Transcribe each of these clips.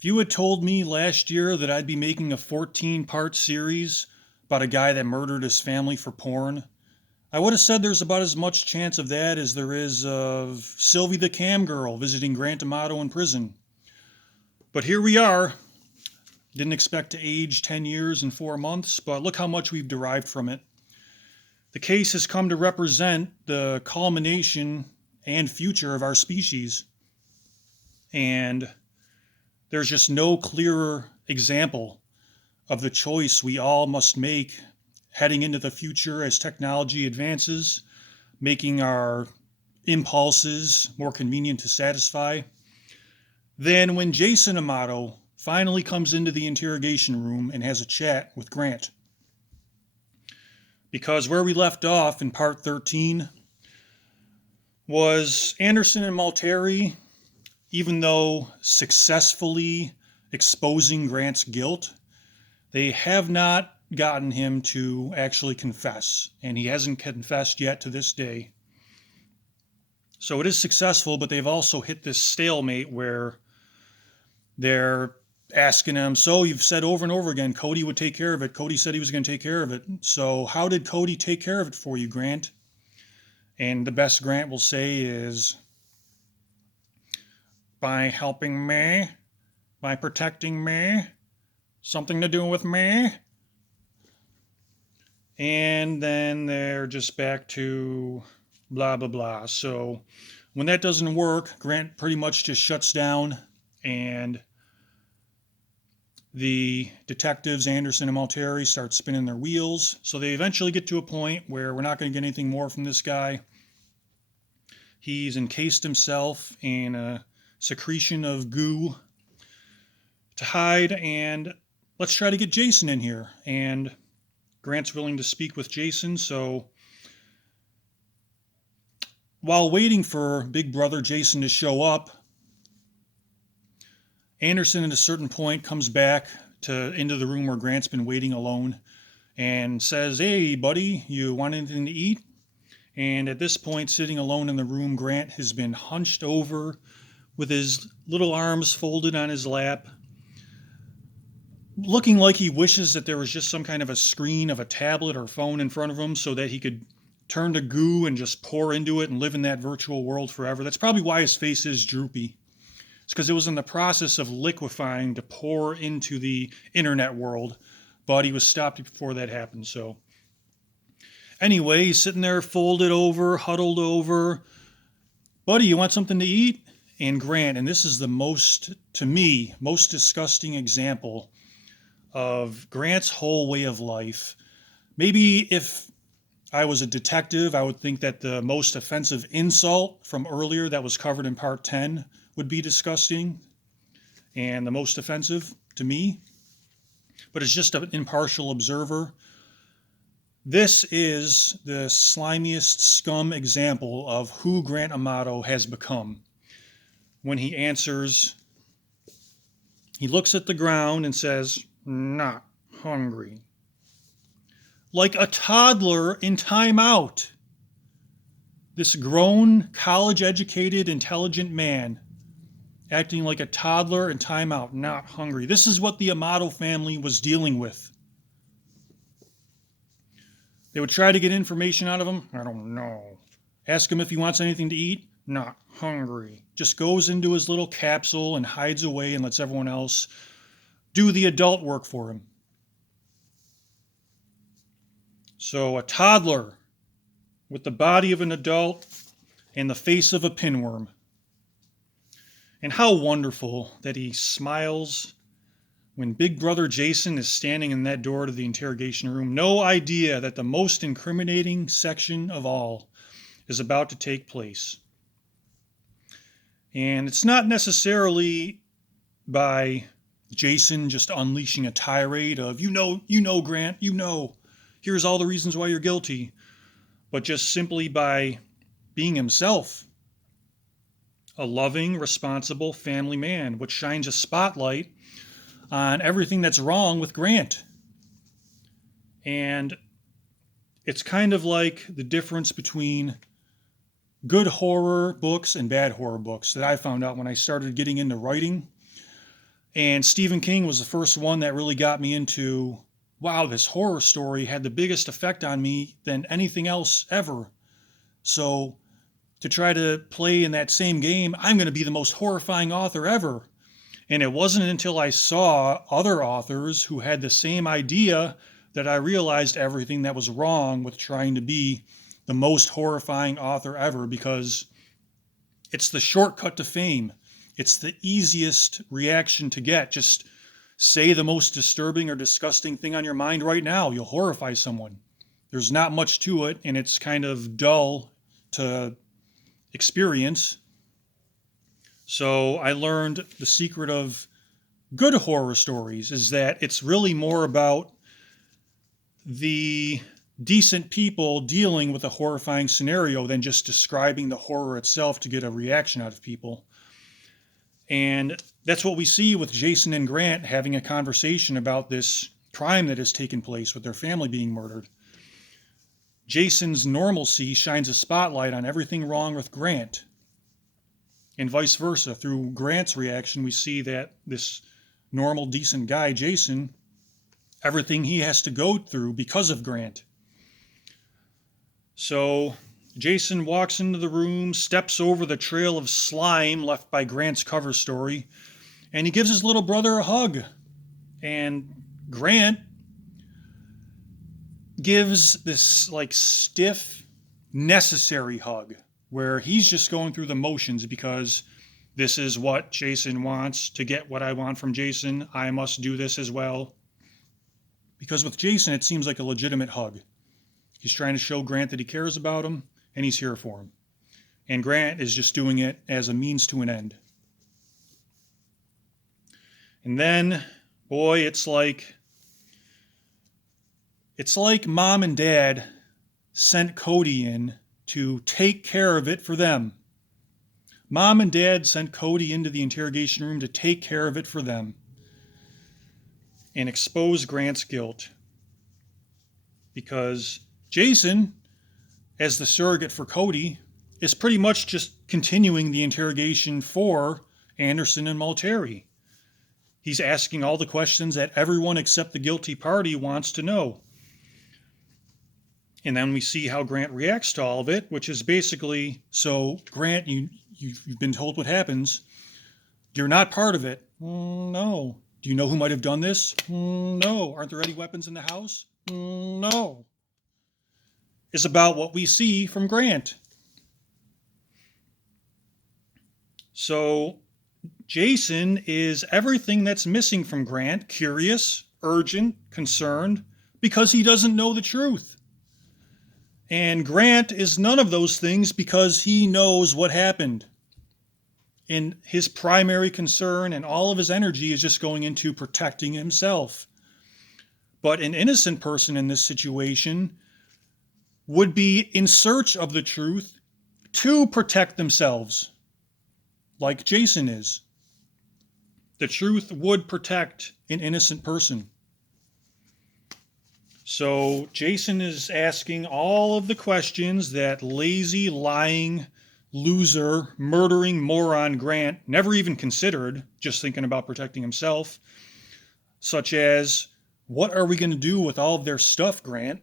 If you had told me last year that I'd be making a 14-part series about a guy that murdered his family for porn, I would have said there's about as much chance of that as there is of Sylvie the cam girl visiting Grant Amato in prison. But here we are. Didn't expect to age 10 years in 4 months, but look how much we've derived from it. The case has come to represent the culmination and future of our species. And there's just no clearer example of the choice we all must make heading into the future as technology advances, making our impulses more convenient to satisfy, than when Jason Amato finally comes into the interrogation room and has a chat with Grant. Because where we left off in part 13 was Anderson and Malteri, even though successfully exposing Grant's guilt, they have not gotten him to actually confess, and he hasn't confessed yet to this day. So it is successful, but they've also hit this stalemate where they're asking him, so you've said over and over again, Cody would take care of it. Cody said he was going to take care of it. So how did Cody take care of it for you, Grant? And the best Grant will say is, by helping me, by protecting me, something to do with me. And then they're just back to blah, blah, blah. So when that doesn't work, Grant pretty much just shuts down, and the detectives, Anderson and Malteri, start spinning their wheels. So they eventually get to a point where we're not going to get anything more from this guy. He's encased himself in a secretion of goo to hide, and let's try to get Jason in here. And Grant's willing to speak with Jason, so while waiting for Big Brother Jason to show up, Anderson at a certain point comes back into the room where Grant's been waiting alone and says, "Hey, buddy, you want anything to eat?" And at this point, sitting alone in the room, Grant has been hunched over with his little arms folded on his lap, looking like he wishes that there was just some kind of a screen of a tablet or phone in front of him so that he could turn to goo and just pour into it and live in that virtual world forever. That's probably why his face is droopy. It's because it was in the process of liquefying to pour into the internet world, but he was stopped before that happened. So anyway, he's sitting there folded over, huddled over. "Buddy, you want something to eat?" And Grant, and this is the most, to me, most disgusting example of Grant's whole way of life. Maybe if I was a detective, I would think that the most offensive insult from earlier that was covered in part 10 would be disgusting and the most offensive to me. But as just an impartial observer, this is the slimiest scum example of who Grant Amato has become. When he answers, he looks at the ground and says, "Not hungry." Like a toddler in timeout. This grown, college-educated, intelligent man acting like a toddler in timeout, not hungry. This is what the Amato family was dealing with. They would try to get information out of him. "I don't know." Ask him if he wants anything to eat. "Not hungry." Just goes into his little capsule and hides away and lets everyone else do the adult work for him. So a toddler with the body of an adult and the face of a pinworm. And how wonderful that he smiles when Big Brother Jason is standing in that door to the interrogation room. No idea that the most incriminating section of all is about to take place. And it's not necessarily by Jason just unleashing a tirade of, you know, Grant, here's all the reasons why you're guilty, but just simply by being himself. A loving, responsible family man, which shines a spotlight on everything that's wrong with Grant. And it's kind of like the difference between good horror books and bad horror books that I found out when I started getting into writing. And Stephen King was the first one that really got me into, wow, this horror story had the biggest effect on me than anything else ever. So to try to play in that same game, I'm going to be the most horrifying author ever. And it wasn't until I saw other authors who had the same idea that I realized everything that was wrong with trying to be the most horrifying author ever, because it's the shortcut to fame. It's the easiest reaction to get. Just say the most disturbing or disgusting thing on your mind right now. You'll horrify someone. There's not much to it, and it's kind of dull to experience. So I learned the secret of good horror stories is that it's really more about the decent people dealing with a horrifying scenario than just describing the horror itself to get a reaction out of people. And that's what we see with Jason and Grant having a conversation about this crime that has taken place with their family being murdered. Jason's normalcy shines a spotlight on everything wrong with Grant. And vice versa. Through Grant's reaction, we see that this normal, decent guy, Jason, everything he has to go through because of Grant. So Jason walks into the room, steps over the trail of slime left by Grant's cover story, and he gives his little brother a hug. And Grant gives this like stiff, necessary hug where he's just going through the motions because this is what Jason wants. To get what I want from Jason, I must do this as well. Because with Jason, it seems like a legitimate hug. He's trying to show Grant that he cares about him and he's here for him. And Grant is just doing it as a means to an end. And then, boy, it's like mom and dad sent Cody in to take care of it for them. Mom and dad sent Cody into the interrogation room to take care of it for them and expose Grant's guilt. Because Jason, as the surrogate for Cody, is pretty much just continuing the interrogation for Anderson and Malteri. He's asking all the questions that everyone except the guilty party wants to know. And then we see how Grant reacts to all of it, which is basically, so Grant, you've been told what happens. You're not part of it. No. Do you know who might have done this? No. Aren't there any weapons in the house? No. It's about what we see from Grant. So Jason is everything that's missing from Grant: curious, urgent, concerned, because he doesn't know the truth. And Grant is none of those things because he knows what happened. And his primary concern and all of his energy is just going into protecting himself. But an innocent person in this situation would be in search of the truth to protect themselves, like Jason is. The truth would protect an innocent person. So Jason is asking all of the questions that lazy, lying, loser, murdering moron Grant never even considered, just thinking about protecting himself, such as, what are we going to do with all of their stuff, Grant?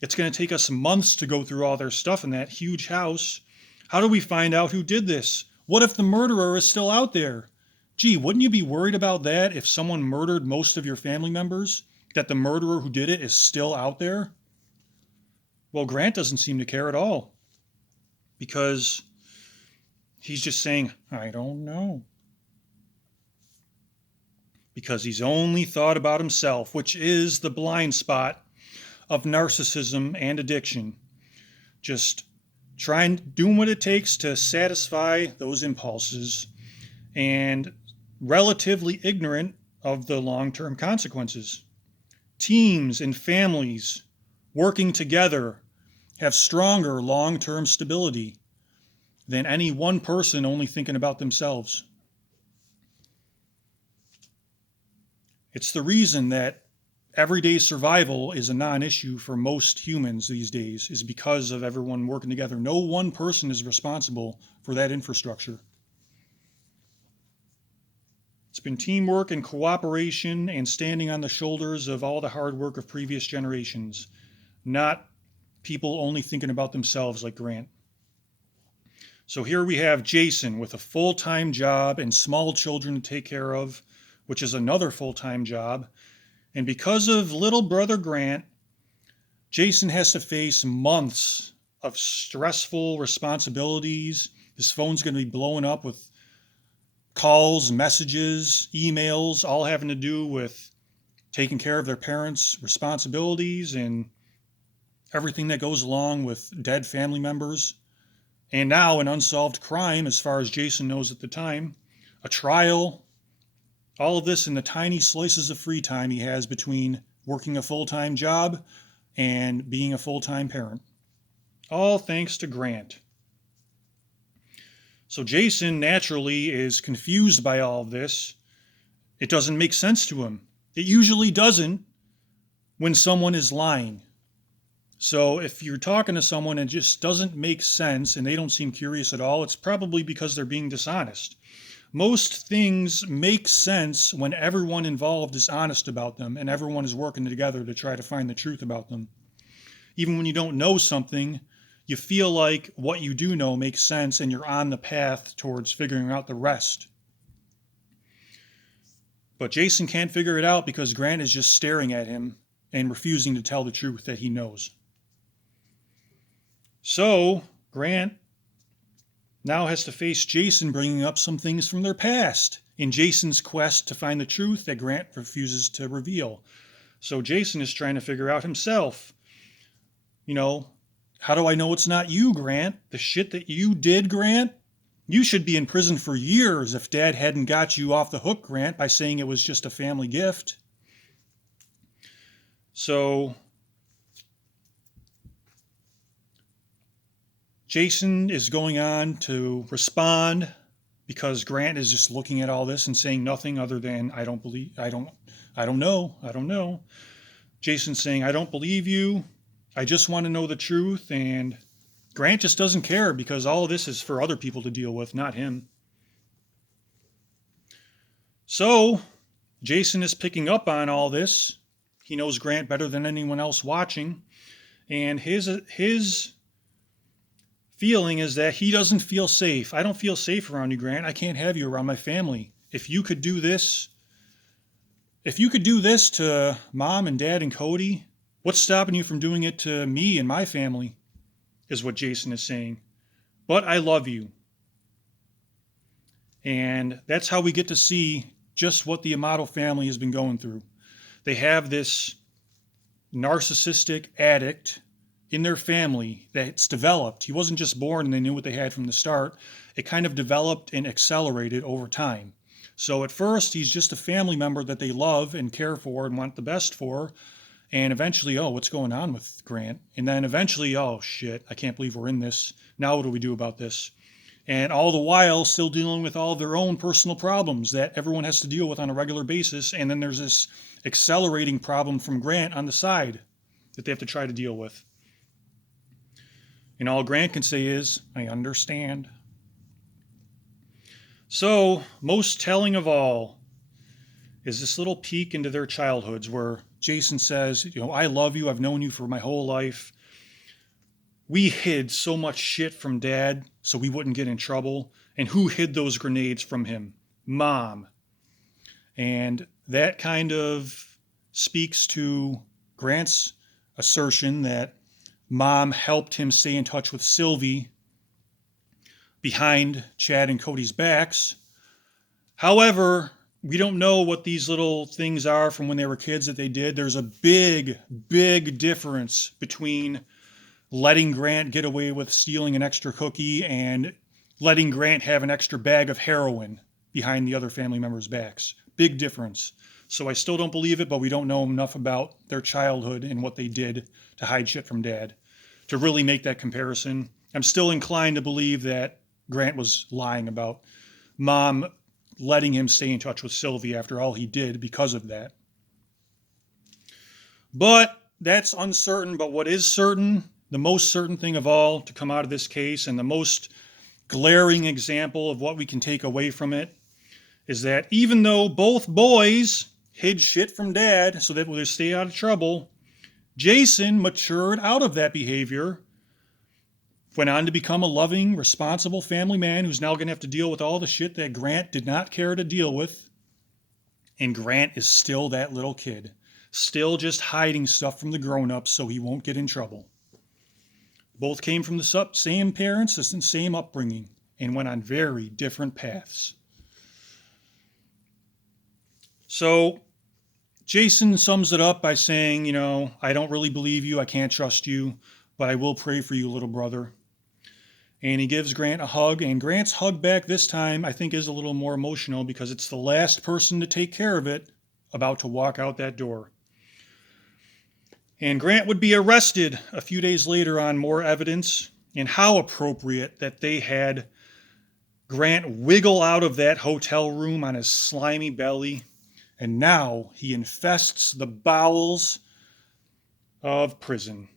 It's going to take us months to go through all their stuff in that huge house. How do we find out who did this? What if the murderer is still out there? Gee, wouldn't you be worried about that if someone murdered most of your family members? That the murderer who did it is still out there? Well, Grant doesn't seem to care at all, because he's just saying, I don't know. Because he's only thought about himself, which is the blind spot of narcissism and addiction. Just doing what it takes to satisfy those impulses, and relatively ignorant of the long-term consequences. Teams and families working together have stronger long-term stability than any one person only thinking about themselves. It's the reason that everyday survival is a non-issue for most humans these days, is because of everyone working together. No one person is responsible for that infrastructure. It's been teamwork and cooperation and standing on the shoulders of all the hard work of previous generations, not people only thinking about themselves like Grant. So here we have Jason with a full-time job and small children to take care of, which is another full-time job. And because of little brother Grant, Jason has to face months of stressful responsibilities. His phone's going to be blowing up with calls, messages, emails, all having to do with taking care of their parents' responsibilities and everything that goes along with dead family members. And now an unsolved crime, as far as Jason knows at the time, a trial, all of this in the tiny slices of free time he has between working a full-time job and being a full-time parent. All thanks to Grant. So Jason naturally is confused by all of this. It doesn't make sense to him. It usually doesn't when someone is lying. So if you're talking to someone and it just doesn't make sense and they don't seem curious at all, it's probably because they're being dishonest. Most things make sense when everyone involved is honest about them and everyone is working together to try to find the truth about them. Even when you don't know something, you feel like what you do know makes sense and you're on the path towards figuring out the rest. But Jason can't figure it out because Grant is just staring at him and refusing to tell the truth that he knows. So Grant now has to face Jason bringing up some things from their past in Jason's quest to find the truth that Grant refuses to reveal. So Jason is trying to figure out himself, how do I know it's not you, Grant? The shit that you did, Grant? You should be in prison for years if Dad hadn't got you off the hook, Grant, by saying it was just a family gift. So Jason is going on to respond because Grant is just looking at all this and saying nothing other than, I don't know. Jason's saying, I don't believe you. I just want to know the truth. And Grant just doesn't care because all of this is for other people to deal with, not him. So Jason is picking up on all this. He knows Grant better than anyone else watching. And his feeling is that he doesn't feel safe. I don't feel safe around you, Grant. I can't have you around my family. If you could do this to Mom and Dad and Cody, what's stopping you from doing it to me and my family, is what Jason is saying. But I love you. And that's how we get to see just what the Amato family has been going through. They have this narcissistic addict in their family that's developed. He wasn't just born and they knew what they had from the start. It kind of developed and accelerated over time. So at first, he's just a family member that they love and care for and want the best for. And eventually, oh, what's going on with Grant? And then eventually, oh, shit, I can't believe we're in this. Now what do we do about this? And all the while, still dealing with all of their own personal problems that everyone has to deal with on a regular basis. And then there's this accelerating problem from Grant on the side that they have to try to deal with. And all Grant can say is, I understand. So, most telling of all is this little peek into their childhoods where Jason says, I love you. I've known you for my whole life. We hid so much shit from Dad so we wouldn't get in trouble. And who hid those grenades from him? Mom. And that kind of speaks to Grant's assertion that Mom helped him stay in touch with Sylvie behind Chad and Cody's backs. However, we don't know what these little things are from when they were kids that they did. There's a big, big difference between letting Grant get away with stealing an extra cookie and letting Grant have an extra bag of heroin behind the other family members' backs. Big difference. So I still don't believe it, but we don't know enough about their childhood and what they did to hide shit from Dad to really make that comparison. I'm still inclined to believe that Grant was lying about Mom letting him stay in touch with Sylvie after all he did because of that. But that's uncertain. But what is certain, the most certain thing of all to come out of this case and the most glaring example of what we can take away from it is that even though both boys hid shit from dad so that they stay out of trouble, Jason matured out of that behavior, went on to become a loving, responsible family man who's now going to have to deal with all the shit that Grant did not care to deal with. And Grant is still that little kid, still just hiding stuff from the grown-ups so he won't get in trouble. Both came from the same parents, the same upbringing, and went on very different paths. So Jason sums it up by saying, I don't really believe you, I can't trust you, but I will pray for you, little brother. And he gives Grant a hug, and Grant's hug back this time I think is a little more emotional because it's the last person to take care of it about to walk out that door. And Grant would be arrested a few days later on more evidence, and how appropriate that they had Grant wiggle out of that hotel room on his slimy belly, and now he infests the bowels of prison,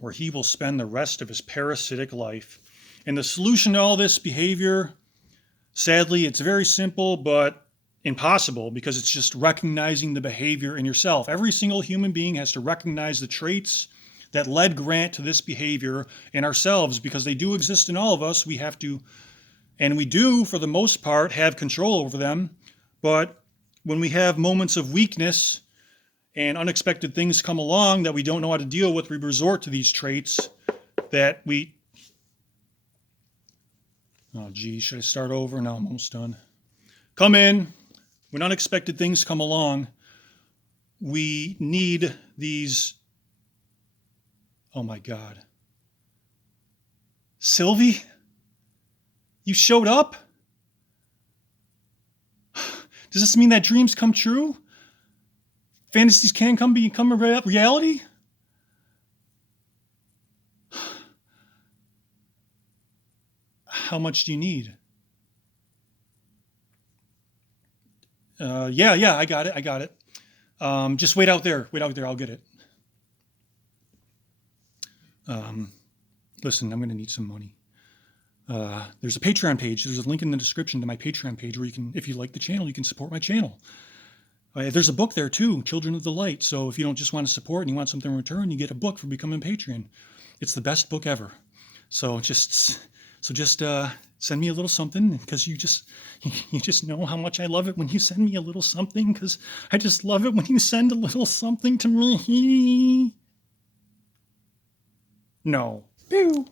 where he will spend the rest of his parasitic life. And the solution to all this behavior, sadly, it's very simple, but impossible, because it's just recognizing the behavior in yourself. Every single human being has to recognize the traits that led Grant to this behavior in ourselves, because they do exist in all of us. We have to, and we do, for the most part, have control over them. But when we have moments of weakness and unexpected things come along that we don't know how to deal with, we resort to these traits that we... Oh, geez, should I start over? No, I'm almost done. Come in. When unexpected things come along, we need these... Oh, my God. Sylvie? You showed up? Does this mean that dreams come true? Fantasies can become a reality? How much do you need? Yeah, I got it. Just wait out there, I'll get it. Listen, I'm going to need some money. There's a Patreon page. There's a link in the description to my Patreon page where you can, if you like the channel, you can support my channel. There's a book there too, Children of the Light. So if you don't just want to support and you want something in return, you get a book for becoming a Patreon. It's the best book ever. So just send me a little something, because you just know how much I love it when you send me a little something, because I just love it when you send a little something to me. No. Pew.